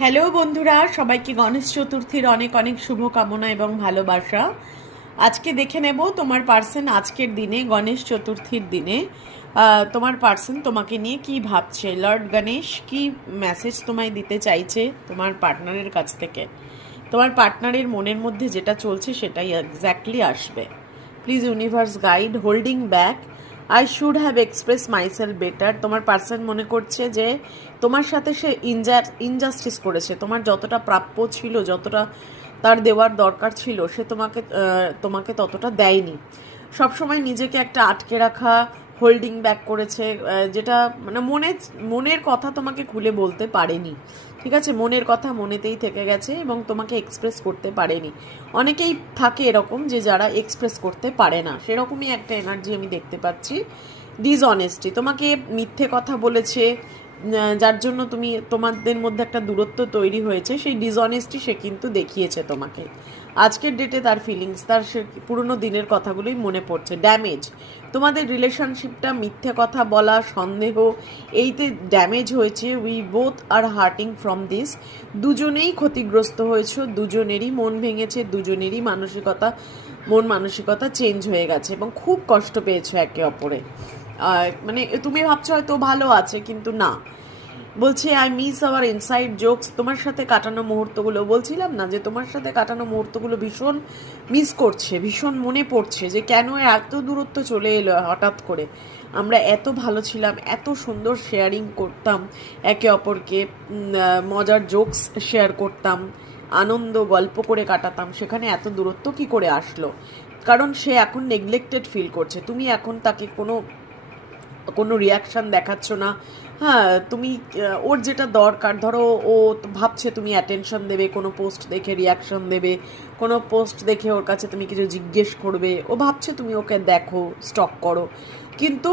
Hello বন্ধুরা, সবাইকে গণেশ চতুর্থীর অনেক অনেক শুভকামনা এবং ভালোবাসা। আজকে দেখে নেব তোমার পার্সন আজকের দিনে, গণেশ চতুর্থীর দিনে তোমার পার্সন তোমাকে নিয়ে কি ভাবছে। লর্ড গণেশ কি মেসেজ তোমায় দিতে চাইছে তোমার পার্টনারের কাছ থেকে। তোমার পার্টনারের মনের মধ্যে যেটা চলছে সেটাই এক্স্যাক্টলি আসবে। Please universe guide. Holding back, I should have express myself better. তোমার পার্সন মনে করছে যে তোমার সাথে সে ইনজাস্টিস করেছে। তোমার যতটা প্রাপ্য ছিল, যতটা তার দেওয়ার দরকার ছিল, সে তোমাকে ততটা দেয়নি। সবসময় নিজেকে একটা আটকে রাখা, হোল্ডিং ব্যাক করেছে, যেটা মানে মনের কথা তোমাকে খুলে বলতে পারেনি। ঠিক আছে, মনের কথা মনেতেই থেকে গেছে এবং তোমাকে এক্সপ্রেস করতে পারেনি। অনেকেই থাকে এরকম যে যারা এক্সপ্রেস করতে পারে না, সেরকমই একটা এনার্জি আমি দেখতে পাচ্ছি। ডিসঅনেস্টি, তোমাকে মিথ্যে কথা বলেছে, যার জন্য তোমাদের মধ্যে একটা দূরত্ব তৈরি হয়েছে। সেই ডিসঅনেস্টি সে কিন্তু দেখিয়েছে তোমাকে। আজকের ডেটে তার ফিলিংস, তার সে পুরনো দিনের কথাগুলোই মনে পড়ছে। ড্যামেজ, তোমাদের রিলেশনশিপটা মিথ্যে কথা বলা, সন্দেহ, এইতে ড্যামেজ হয়েছে। We both are hurting from this. দুজনেই ক্ষতিগ্রস্ত হয়েছে, দুজনেরই মন ভেঙেছে, দুজনেরই মন মানসিকতা চেঞ্জ হয়ে গেছে এবং খুব কষ্ট পেয়েছো একে অপরে। মানে তুমি ভাবছো হয়তো ভালো আছে, কিন্তু না। বলছে I miss hour inside jokes. তোমার সাথে কাটানো মুহূর্তগুলো, বলছিলাম না যে তোমার সাথে কাটানো মুহূর্তগুলো ভীষণ মিস করছে, ভীষণ মনে পড়ছে যে কেন এত দূরত্ব চলে এলো হঠাৎ করে। আমরা এত ভালো ছিলাম, এত সুন্দর শেয়ারিং করতাম একে অপরকে, মজার জোকস শেয়ার করতাম, আনন্দ গল্প করে কাটাতাম, সেখানে এত দূরত্ব কি করে আসলো? কারণ সে এখন নেগলেক্টেড ফিল করছে। তুমি এখন তাকে কোনো রিয়াকশান দেখাচ্ছ না। হ্যাঁ, তুমি ওর যেটা দরকার, ধরো ও ভাবছে তুমি অ্যাটেনশন দেবে, কোনো পোস্ট দেখে রিয়াকশন দেবে, কোনো পোস্ট দেখে ওর কাছে তুমি কিছু জিজ্ঞেস করবে, ও ভাবছে তুমি ওকে দেখো, স্টক করো, কিন্তু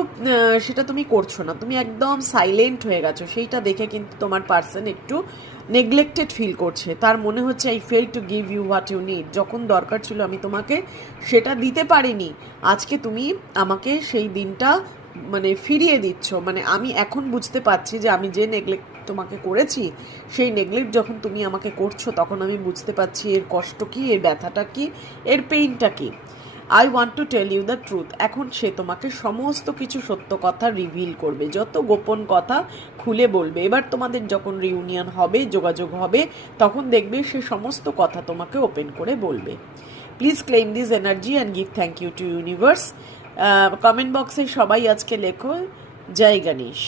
সেটা তুমি করছো না। তুমি একদম সাইলেন্ট হয়ে গেছো। সেইটা দেখে কিন্তু তোমার পার্সন একটু নেগলেক্টেড ফিল করছে। তার মনে হচ্ছে I fail to give you what you need. যখন দরকার ছিল আমি তোমাকে সেটা দিতে পারিনি, আজকে তুমি আমাকে সেই দিনটা মানে ফিরিয়ে দিচ্ছ। মানে আমি এখন বুঝতে পারছি যে আমি যে নেগলেক্ট তোমাকে করেছি, সেই নেগলেক্ট যখন তুমি আমাকে করছো, তখন আমি বুঝতে পারছি এর কষ্ট কী, এর ব্যথাটা কী, এর পেইনটা কী। I want to tell you the truth. এখন সে তোমাকে সমস্ত কিছু সত্য কথা রিভিল করবে, যত গোপন কথা খুলে বলবে। এবার তোমাদের যখন রিউনিয়ন হবে, যোগাযোগ হবে, তখন দেখবে সে সমস্ত কথা তোমাকে ওপেন করে বলবে। Please claim this energy and give thank you to universe. Comment বক্সে সবাই আজকে লেখো জয় গণেশ।